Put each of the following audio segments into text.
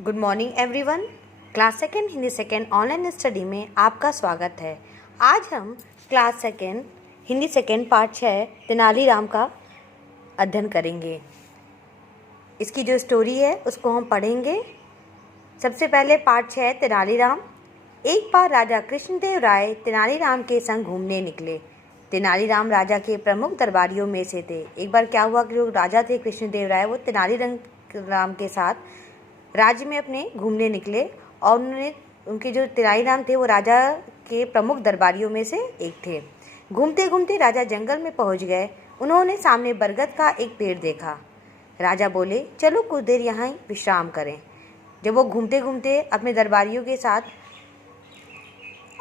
Good morning everyone. Class second Hindi second online study में आपका स्वागत है। आज हम class second Hindi second part 6 Tenaliram का अध्ययन करेंगे। इसकी जो स्टोरी है उसको हम पढ़ेंगे। सबसे पहले पार्ट 6 तेनालीराम। एक बार राजा कृष्णदेव राय तेनालीराम के संग घूमने निकले। तेनालीराम राजा के प्रमुख दरबारियों में से थे। एक बार क्या हुआ कि जो राजा थे कृष्णदेव राय, वो तेनालीराम के साथ राज्य में अपने घूमने निकले और उनके जो तेनालीराम थे वो राजा के प्रमुख दरबारियों में से एक थे। घूमते घूमते राजा जंगल में पहुंच गए। उन्होंने सामने बरगद का एक पेड़ देखा। राजा बोले, चलो कुछ देर यहाँ विश्राम करें। जब वो घूमते घूमते अपने दरबारियों के साथ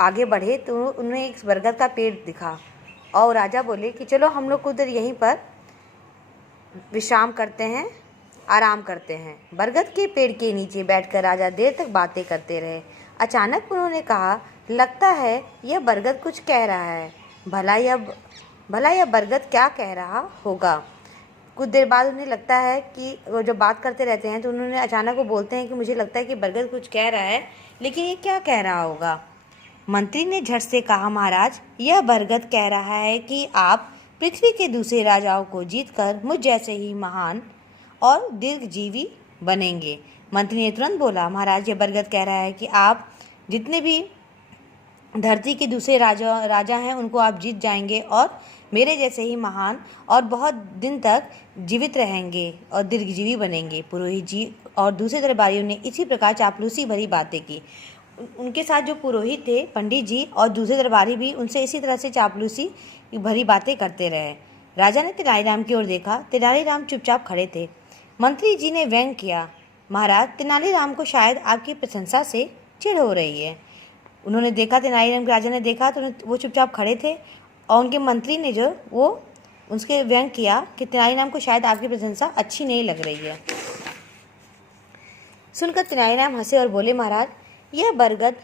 आगे बढ़े तो उन्हें एक बरगद का पेड़ दिखा और राजा बोले कि चलो हम लोग कुछ देर यहीं पर विश्राम करते हैं, आराम करते हैं। बरगद के पेड़ के नीचे बैठकर राजा देर तक बातें करते रहे। अचानक उन्होंने कहा, लगता है यह बरगद कुछ कह रहा है। भला यह बरगद क्या कह रहा होगा। कुछ देर बाद उन्हें लगता है कि वो जब बात करते रहते हैं तो उन्होंने अचानक वो बोलते हैं कि मुझे लगता है कि बरगद कुछ कह रहा है, लेकिन ये क्या कह रहा होगा। मंत्री ने झट से कहा, महाराज, यह बरगद कह रहा है कि आप पृथ्वी के दूसरे राजाओं को जीतकर मुझ जैसे ही महान और दीर्घजीवी बनेंगे। मंत्री ने तुरंत बोला, महाराज, यह बरगद कह रहा है कि आप जितने भी धरती के दूसरे राजा हैं उनको आप जीत जाएंगे और मेरे जैसे ही महान और बहुत दिन तक जीवित रहेंगे और दीर्घजीवी बनेंगे। पुरोहित जी और दूसरे दरबारियों ने इसी प्रकार चापलूसी भरी बातें की। उनके साथ जो पुरोहित थे, पंडित जी और दूसरे दरबारी भी उनसे इसी तरह से चापलूसी भरी बातें करते रहे। राजा ने तेनालीराम की ओर देखा। तेनालीराम चुपचाप खड़े थे। मंत्री जी ने व्यंग किया, महाराज, तेनालीराम को शायद आपकी प्रशंसा से चिढ़ हो रही है। उन्होंने देखा, तेनालीराम के राजा ने देखा तो वो चुपचाप खड़े थे और उनके मंत्री ने जो वो उसके व्यंग किया कि तेनालीराम को शायद आपकी प्रशंसा अच्छी नहीं लग रही है। सुनकर तेनालीराम हंसे और बोले, महाराज, यह बरगद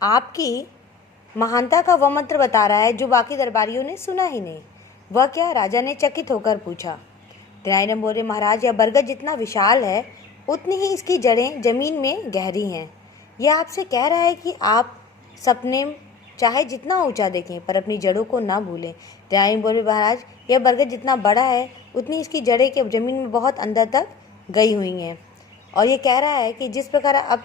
आपकी महानता का वह मंत्र बता रहा है जो बाकी दरबारियों ने सुना ही नहीं। वह क्या? राजा ने चकित होकर पूछा। तेनालीराम बोले, महाराज, यह बरगद जितना विशाल है उतनी ही इसकी जड़ें जमीन में गहरी हैं। यह आपसे कह रहा है कि आप सपने चाहे जितना ऊंचा देखें पर अपनी जड़ों को ना भूलें। तेनालीराम बोले, महाराज, यह बरगद जितना बड़ा है उतनी इसकी जड़ें के जमीन में बहुत अंदर तक गई हुई हैं और ये कह रहा है कि जिस प्रकार अब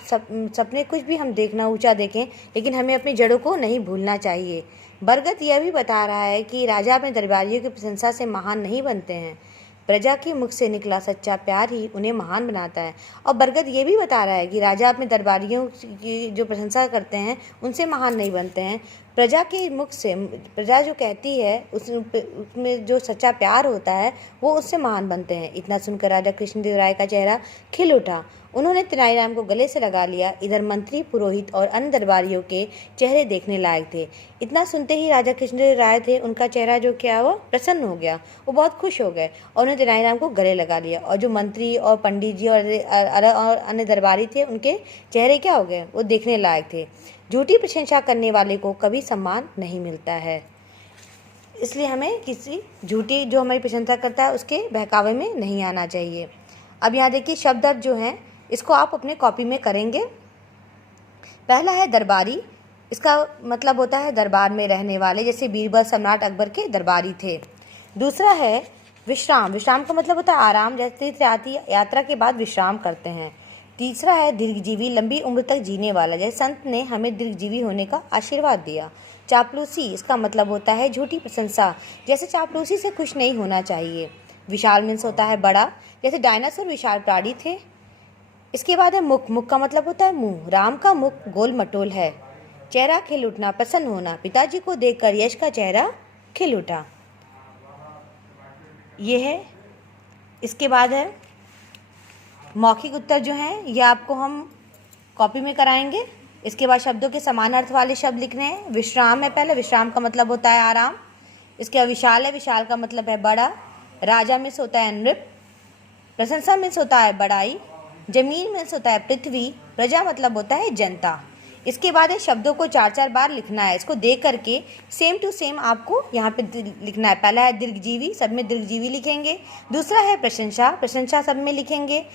सपने कुछ भी हम देखना ऊंचा देखें, लेकिन हमें अपनी जड़ों को नहीं भूलना चाहिए। बरगद यह भी बता रहा है कि राजा अपने दरबारियों की प्रशंसा से महान नहीं बनते हैं, प्रजा के मुख से निकला सच्चा प्यार ही उन्हें महान बनाता है। और बरगद ये भी बता रहा है कि राजा अपने दरबारियों की जो प्रशंसा करते हैं उनसे महान नहीं बनते हैं। प्रजा के मुख से प्रजा जो कहती है उसमें जो सच्चा प्यार होता है वो उससे महान बनते हैं। इतना सुनकर राजा कृष्णदेव राय का चेहरा खिल उठा। उन्होंने तेनालीराम को गले से लगा लिया। इधर मंत्री, पुरोहित और अन्य दरबारियों के चेहरे देखने लायक थे। इतना सुनते ही राजा कृष्णदेव राय थे, उनका चेहरा जो क्या वो प्रसन्न हो गया। वो बहुत खुश हो गए और उन्होंने तेनालीराम को गले लगा लिया। और जो मंत्री और पंडित जी और अन्य दरबारी थे उनके चेहरे क्या हो गए, वो देखने लायक थे। झूठी प्रशंसा करने वाले को कभी सम्मान नहीं मिलता है, इसलिए हमें किसी झूठी जो हमारी प्रशंसा करता है उसके बहकावे में नहीं आना चाहिए। अब यहाँ देखिए शब्द अर्थ जो हैं इसको आप अपने कॉपी में करेंगे। पहला है दरबारी। इसका मतलब होता है दरबार में रहने वाले, जैसे बीरबल सम्राट अकबर के दरबारी थे। दूसरा है विश्राम। विश्राम का मतलब होता है आराम, जैसे तीर्थ यात्रा के बाद विश्राम करते हैं। तीसरा है दीर्घजीवी, लंबी उम्र तक जीने वाला, जैसे संत ने हमें दीर्घजीवी होने का आशीर्वाद दिया। चापलूसी, इसका मतलब होता है झूठी प्रशंसा, जैसे चापलूसी से खुश नहीं होना चाहिए। विशाल मीन्स होता है बड़ा, जैसे डायनासोर विशाल प्राणी थे। इसके बाद है मुख। मुख का मतलब होता है मुंह। राम का मुख गोल मटोल है। चेहरा खिल उठना, प्रसन्न होना। पिताजी को देखकर यश का चेहरा खिल उठा। ये है। इसके बाद है मौखिक उत्तर जो हैं ये आपको हम कॉपी में कराएंगे। इसके बाद शब्दों के समान अर्थ वाले शब्द लिखने हैं। विश्राम है पहले। विश्राम का मतलब होता है आराम। इसके बाद विशाल है। विशाल का मतलब है बड़ा। राजा मीन्स होता है नृप। प्रशंसा मीन्स होता है बड़ाई। जमीन मीन्स होता है पृथ्वी। प्रजा मतलब होता है जनता। इसके बाद शब्दों को 4-4 बार लिखना है। इसको देख करके सेम टू सेम आपको यहाँ पे लिखना है। पहला है दीर्घजीवी, सब में दीर्घजीवी लिखेंगे। दूसरा है प्रशंसा, प्रशंसा सब में लिखेंगे।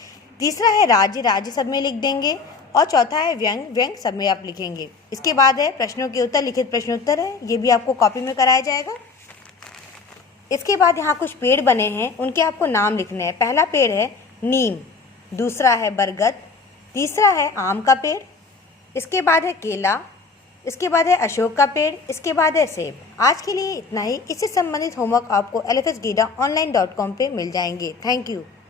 तीसरा है राज्य, राज्य सब में लिख देंगे। और चौथा है व्यंग, व्यंग सब में आप लिखेंगे। इसके बाद है प्रश्नों के उत्तर, लिखित प्रश्नोत्तर है, ये भी आपको कॉपी में कराया जाएगा। इसके बाद यहाँ कुछ पेड़ बने हैं, उनके आपको नाम लिखने हैं। पहला पेड़ है नीम, दूसरा है बरगद, तीसरा है आम का पेड़, इसके बाद है केला, इसके बाद है अशोक का पेड़, इसके बाद है सेब। आज के लिए इतना ही। इससे संबंधित होमवर्क आपको lfsgida online.com पे मिल जाएंगे। Thank you.